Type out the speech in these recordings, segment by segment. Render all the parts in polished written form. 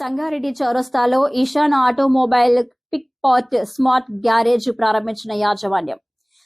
సంగారెడ్డి చౌరస్తాలో Eshan automobile pick part smart garage ప్రారంభించిన యాజమాన్యం.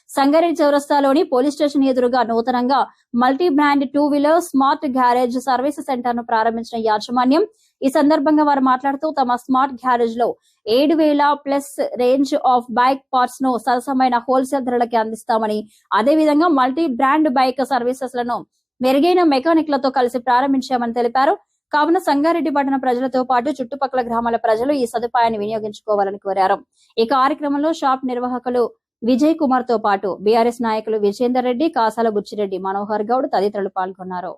సంగారెడ్డి చౌరస్తాలోని పోలీస్ స్టేషన్ ఎదురుగా నూతనంగా multi brand 2 wheeler smart garage service center ను ప్రారంభించిన యాజమాన్యం. ఈ సందర్భంగా వారు మాట్లాడుతూ తమ స్మార్ట్ గ్యారేజ్ లో 7,000+ రేంజ్ ఆఫ్ బైక్ పార్ట్స్ ను సరసమైన హోల్సేల్ ధరలకి అందిస్తామని, అదేవిధంగా మల్టీ బ్రాండ్ బైక్ సర్వీసెస్ లను మెరుగైన మెకానిక్లతో కలిసి ప్రారంభించామని తెలిపారు. కావున సంగారెడ్డి పట్టణ ప్రజలతో పాటు చుట్టుపక్కల గ్రామాల ప్రజలు ఈ సదుపాయాన్ని వినియోగించుకోవాలని కోరారు. ఈ కార్యక్రమంలో షాప్ నిర్వాహకులు విజయ్ కుమార్ తో పాటు బీఆర్ఎస్ నాయకులు విజేందర్ రెడ్డి, కాసాల బుచ్చిరెడ్డి, మనోహర్ గౌడ్ తదితరులు పాల్గొన్నారు.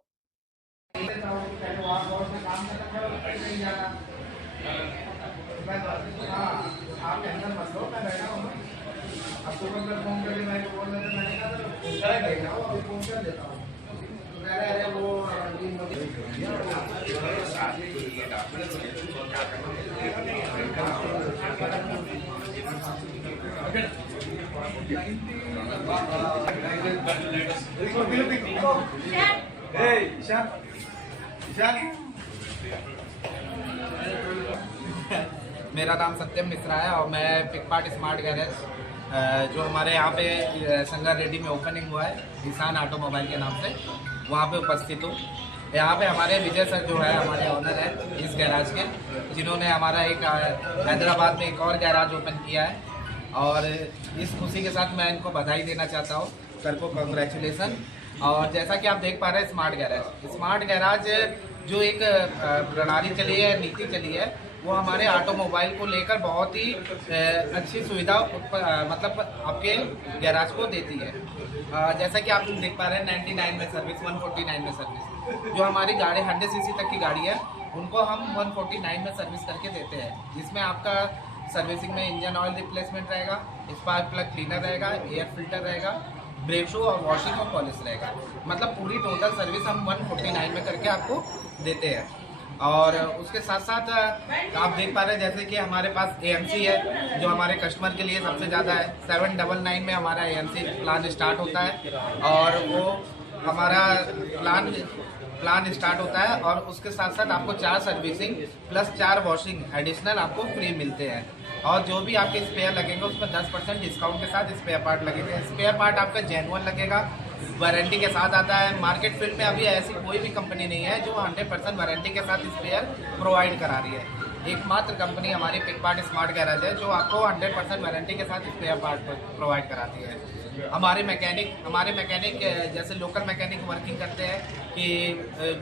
मेरा नाम सत्यम मिश्रा है और मैं पिक पार्ट स्मार्ट गैरेज जो हमारे यहाँ पे संगारेड्डी में ओपनिंग हुआ है ईशान ऑटोमोबाइल के नाम से, वहाँ पे उपस्थित हूँ। यहाँ पे हमारे विजय सर जो है हमारे ऑनर है इस गैराज के, जिन्होंने हमारा एक हैदराबाद में एक और गैराज ओपन किया है और इस खुशी के साथ मैं इनको बधाई देना चाहता हूँ, सर को कंग्रेचुलेसन। और जैसा कि आप देख पा रहे हैं स्मार्ट गैराज जो एक प्रणाली चली है, नीति चली है, वो हमारे ऑटोमोबाइल को लेकर बहुत ही अच्छी सुविधा मतलब आपके गैराज को देती है। जैसा कि आप देख पा रहे हैं 99 में सर्विस, 149 में सर्विस, जो हमारी गाड़ी 100 सीसी तक की गाड़ी है उनको हम 149 में सर्विस करके देते हैं, जिसमें आपका सर्विसिंग में इंजन ऑयल रिप्लेसमेंट रहेगा, स्पार्क प्लग क्लीनर रहेगा, एयर फिल्टर रहेगा, ब्रेक शू और वॉशिंग और पॉलिश रहेगा। मतलब पूरी टोटल सर्विस हम 149 में करके आपको देते हैं। और उसके साथ साथ आप देख पा रहे हैं जैसे कि हमारे पास AMC है जो हमारे कस्टमर के लिए सबसे ज़्यादा है। 799 में हमारा AMC प्लान स्टार्ट होता है और वो हमारा प्लान स्टार्ट होता है और उसके साथ साथ आपको 4 सर्विसिंग प्लस 4 वॉशिंग एडिशनल आपको फ्री मिलते हैं। और जो भी आपके स्पेयर लगेंगे उसमें 10% डिस्काउंट के साथ स्पेयर पार्ट लगेंगे। स्पेयर पार्ट आपका जेन्युइन लगेगा, वारंटी के साथ आता है। मार्केट फील्ड में अभी ऐसी कोई भी कंपनी नहीं है जो 100% वारंटी के साथ स्पेयर प्रोवाइड करा रही है। एकमात्र कंपनी हमारी पिक पार्ट स्मार्ट गैरेज है जो आपको 100% वारंटी के साथ स्पेयर पार्ट प्रोवाइड कराती है। हमारे मैकेनिक जैसे लोकल मैकेनिक वर्किंग करते हैं कि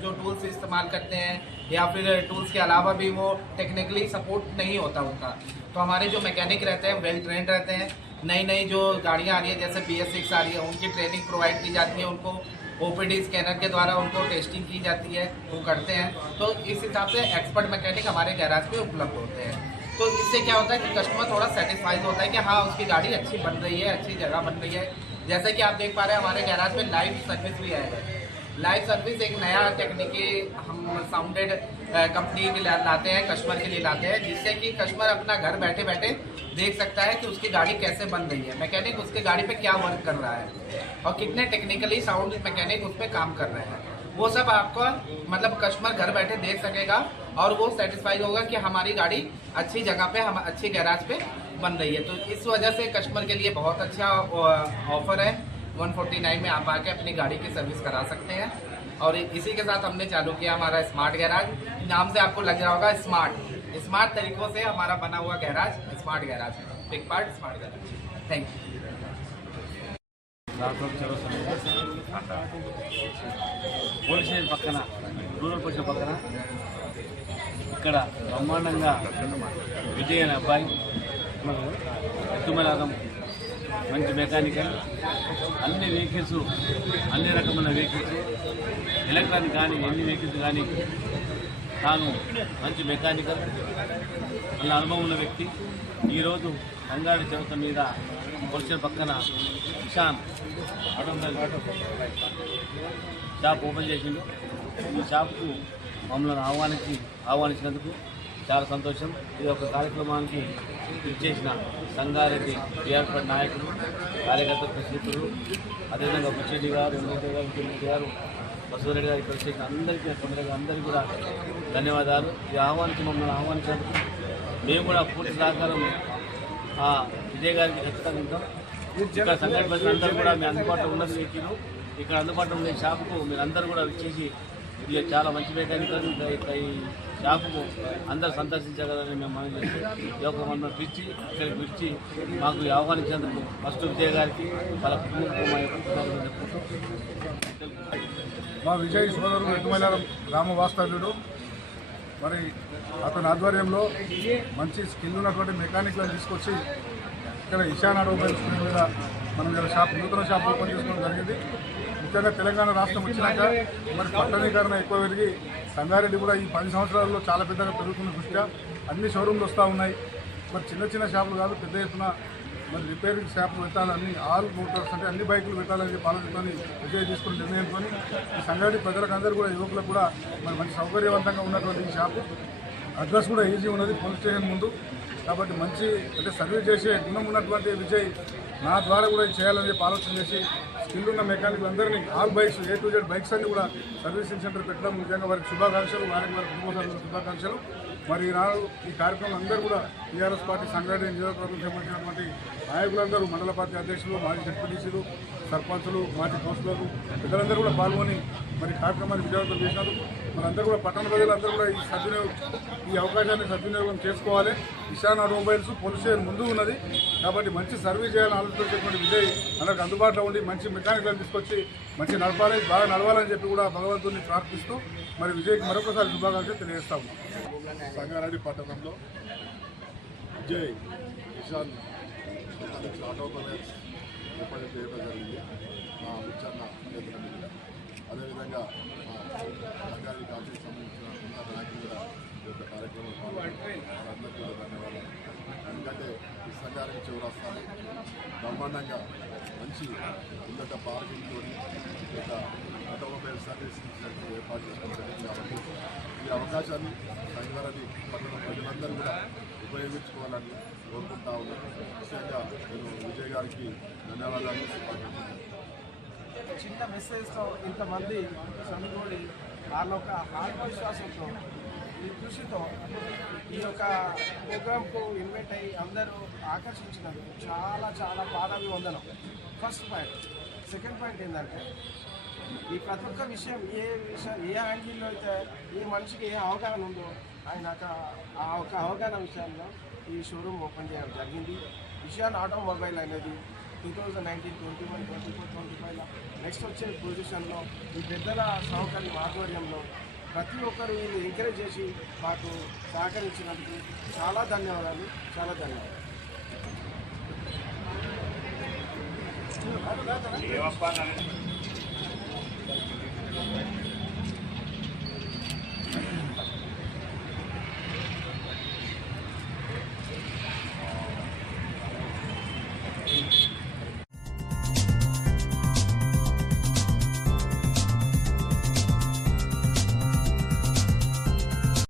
जो टूल्स इस्तेमाल करते हैं या फिर टूल्स के अलावा भी वो टेक्निकली सपोर्ट नहीं होता उनका, तो हमारे जो मैकेनिक रहते हैं वेल ट्रेंड रहते हैं। नई जो गाड़ियाँ आ रही है जैसे BS6 आ रही है, उनकी ट्रेनिंग प्रोवाइड की जाती है, उनको OPD स्कैनर के द्वारा उनको टेस्टिंग की जाती है, वो करते हैं। तो इस हिसाब से एक्सपर्ट मैकेनिक हमारे गैराज पे उपलब्ध होते हैं। तो इससे क्या होता है कि कस्टमर थोड़ा सेटिस्फाइड होता है कि हाँ उसकी गाड़ी अच्छी बन रही है, अच्छी जगह बन रही है। जैसे कि आप देख पा रहे हैं हमारे गैराज में लाइव सर्विस भी है। लाइव सर्विस एक नया टेक्निकी हम साउंडेड कंपनी के लाते हैं, कस्टमर के लिए लाते हैं, जिससे कि कस्टमर अपना घर बैठे बैठे देख सकता है कि उसकी गाड़ी कैसे बन रही है, मैकेनिक उसके गाड़ी पे क्या वर्क कर रहा है और कितने टेक्निकली साउंड मैकेनिक उस पर काम कर रहे हैं। वो सब आपको मतलब कस्टमर घर बैठे देख सकेगा और वो सेटिस्फाइड होगा कि हमारी गाड़ी अच्छी जगह पे, हम अच्छी गैराज पे बन रही है। तो इस वजह से कस्टमर के लिए बहुत अच्छा ऑफर है। 149 में आप आके अपनी गाड़ी की सर्विस करा सकते हैं। और इसी के साथ हमने चालू किया हमारा स्मार्ट गैराज, नाम से आपको लग रहा होगा स्मार्ट तरीकों से हमारा बना हुआ garage smart garage, pick part smart garage. Thank you. Police station పక్కన, రూరల్ పోలీస్ పక్కన ఇక్కడ బ్రహ్మాండంగా విజయ్ అనే అబ్బాయి ఎత్తుమలాగం మంచి మెకానికల్, అన్ని వెహికల్స్, అన్ని రకమైన వెహికల్స్, ఎలక్ట్రానిక్ కానీ ఎన్ని వెహికల్స్ కానీ తాను మంచి మెకానికల్ అన్న అనుభవం ఉన్న వ్యక్తి. ఈరోజు సంగారెడ్డి చౌరస్తా మీద పోలీస్ పక్కన ఇషాన్ ఆటోమొబైల్ షాప్ ఓపెన్ చేసిండు. ఈ షాప్కు మమ్మల్ని ఆహ్వానించినందుకు చాలా సంతోషం. ఇది ఒక కార్యక్రమానికి ఇచ్చేసిన సంగారెడ్డి టీఆర్ఎస్ నాయకులు, కార్యకర్తలు, ప్రసిద్ధులు, అదేవిధంగా బుచ్చిరెడ్డి గారు, వెంకటరెడ్డి గారు, ముఖ్యమంత్రి గారు, వసూరెడ్డి గారు ఇక్కడ వచ్చేసిన అందరికీ కొందరికి అందరికీ కూడా ధన్యవాదాలు. ఈ మమ్మల్ని ఆహ్వానించినందుకు మేము కూడా పూర్తి సహకారం విజయ్ గారికి ఖచ్చితంగా ఉంటాం. ఇక్కడ సంఘటన ప్రజలందరూ కూడా మీ అందుబాటులో ఉన్నది వ్యక్తులు ఇక్కడ అందుబాటులో ఉండే షాపుకు మీరందరూ కూడా వచ్చేసి ఇది చాలా మంచి మెకానికల్ ఈ షాపుకు అందరూ సందర్శించగలని మేము మనం చేసి ఈ యొక్క మమ్మల్ని పిలిచి ఇక్కడికి పిలిచి మాకు ఆహ్వానించేందుకు ఫస్ట్ విజయ్ గారికి వాళ్ళ కుటుంబం మా యొక్క మా విజయ్ సోదరుడు ఎటుమలారం గ్రామ వాస్తవ్యుడు. మరి అతని ఆధ్వర్యంలో మంచి స్కిల్ ఉన్నటువంటి మెకానిక్లను తీసుకొచ్చి ఇక్కడ ఇషాన్ ఆటోమొబైల్స్ మీద మనం ఇలా నూతన షాప్ ఓపెన్ చేసుకోవడం జరిగింది. ముఖ్యంగా తెలంగాణ రాష్ట్రం వచ్చినాక మరి పట్టణీకరణ ఎక్కువ పెరిగి సంగారెడ్డి కూడా ఈ 10 సంవత్సరాల్లో చాలా పెద్దగా పెరుగుతున్న దృష్ట్యా అన్ని షోరూమ్లు వస్తూ ఉన్నాయి. మరి చిన్న చిన్న షాపులు కాదు, పెద్ద ఎత్తున మరి రిపేరింగ్ షాపులు పెట్టాలని, ఆల్ మోటార్స్ అంటే అన్ని బైకులు పెట్టాలని చెప్పి ఆలోచనతోని విజయ్ తీసుకున్న నిర్ణయంతో ఈ సంగారెడ్డి ప్రజలకు అందరూ కూడా యువకులకు కూడా మరి మంచి సౌకర్యవంతంగా ఉన్నటువంటి ఈ షాపు అడ్రస్ కూడా ఈజీ ఉన్నది, పోలీస్ స్టేషన్ ముందు. కాబట్టి మంచి అంటే సర్వీస్ చేసే గుణం ఉన్నటువంటి విజయ్ నా ద్వారా కూడా చేయాలని చెప్పి ఆలోచన చేసి స్కిల్ ఉన్న మెకానిక్ అందరినీ all bikes A to Z bikes అన్ని కూడా సర్వీసింగ్ సెంటర్ పెట్టడం నిజంగా వారికి శుభాకాంక్షలు, వారి కుటుంబ సభ్యులకు శుభాకాంక్షలు. మరి ఈనాడు ఈ కార్యక్రమం అందరూ కూడా టీఆర్ఎస్ పార్టీ సంగారెడ్డి నియోజకవర్గం సంబంధించినటువంటి నాయకులందరూ, మండల పార్టీ అధ్యక్షులు, మాజీ జడ్పీటీసీలు, సర్పంచులు, మాజీ కౌన్సిలర్లు పెద్దలందరూ కూడా పాల్గొని మరి కార్యక్రమాన్ని విజయవంతం చేసినారు. మరి అందరూ కూడా పట్టణ ప్రజలందరూ కూడా ఈ అవకాశాన్ని సద్వినియోగం చేసుకోవాలి. ఇషాన్ ఆటోమొబైల్స్ పోలీస్ స్టేషన్ ముందు ఉన్నది కాబట్టి మంచి సర్వీస్ చేయాలని ఆలోచించేటువంటి విజయ్ అందరికి అందుబాటులో ఉండి మంచి మెకానిక్లను తీసుకొచ్చి మంచి నడపాలి, బాగా నడవాలని చెప్పి కూడా భగవంతుడిని ప్రార్థిస్తూ మరి విజయ్కి మరొకసారి శుభాకాంక్షలు తెలియజేస్తా ఉన్నాం. సంగారెడ్డి పట్టణంలో విజయ్ ఇషాన్ ఆటోమొబైల్స్ ఓపెన్ చేయడం జరిగింది మా ముచ్చన్న చేతుల మీద. అదేవిధంగా మా సంగారెడ్డి కాలేజీకి సంబంధించిన ఉన్నత నాయకులు కూడా ఈ యొక్క కార్యక్రమం అందరికీ కూడా ధన్యవాదాలు. ఎందుకంటే ఈ సంగారెడ్డి చౌరస్తాలో బ్రహ్మాండంగా మంచి ఉన్నత పార్కింగ్తో ఈ యొక్క ఆటోమొబైల్ సర్వీసింగ్ సెంటర్ ఏర్పాటు చేసుకోవడం జరిగింది. కాబట్టి ఈ అవకాశాన్ని సంగారెడ్డి పట్టణ ప్రజలందరూ కూడా ఉపయోగించుకోవాలని కోరుకుంటా ఉన్నాను. ముఖ్యంగా నేను విజయ్ గారికి ధన్యవాదాలు. చిన్న మెసేజ్తో ఇంతమంది చదువుకొని వాళ్ళ యొక్క ఆత్మవిశ్వాసంతో ఈ కృషితో ఈ యొక్క ప్రోగ్రాంకు ఇన్వైట్ అయ్యి అందరూ ఆకర్షించినారు. చాలా చాలా పాదాభివందనం ఫస్ట్ పాయింట్. సెకండ్ పాయింట్ ఏంటంటే ఈ ప్రతి ఒక్క విషయం ఏ యాంగిల్లో అయితే ఏ మనిషికి ఏ అవగాహన ఉందో ఆయన ఆ ఒక అవగాహన విషయంలో ఈ షోరూమ్ ఓపెన్ చేయడం జరిగింది. ఇషాన్ ఆటోమొబైల్ అనేది 2019, 21, 24, 25 నెక్స్ట్ వచ్చే పొజిషన్లో ఈ పెద్దల సహకారం ఆధ్వర్యంలో ప్రతి ఒక్కరు వీళ్ళు ఎంకరేజ్ చేసి మాకు సహకరించినందుకు చాలా ధన్యవాదాలు, చాలా ధన్యవాదాలు.